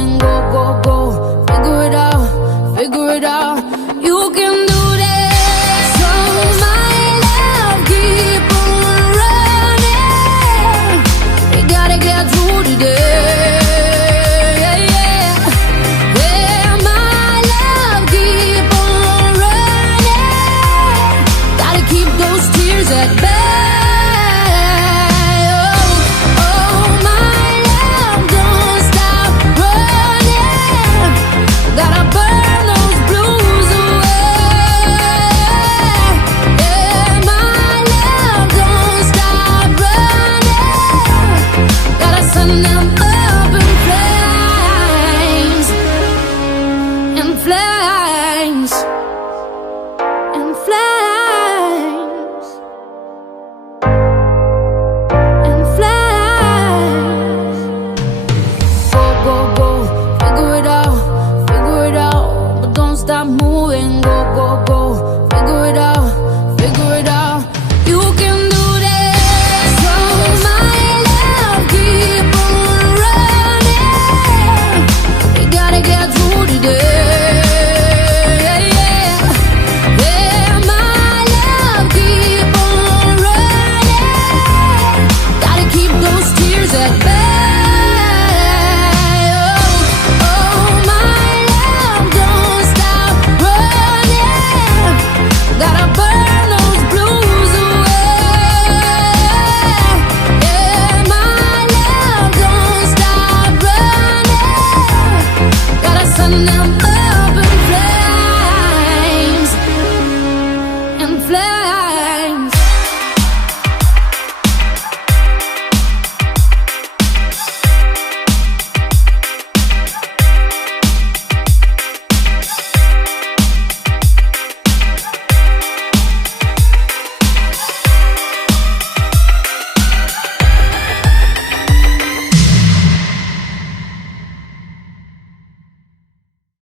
moving, go, go, go. Figure it out, figure it out. You can do this. So my love, keep on running. We gotta get through today. Yeah, yeah. Yeah, my love, keep on running. Gotta keep those tears at bay. Gotta burn those blues away. Yeah, my love, don't stop running. Gotta send them up in flames, in flames, in flames, in flames. Go, go, go, figure it out. But don't stop moving, go, go, go. Figure it out, figure it out. You can do this. So my love, keep on running. We gotta get through today. Yeah, yeah. Yeah, my love, keep on running. Gotta keep those tears at bay.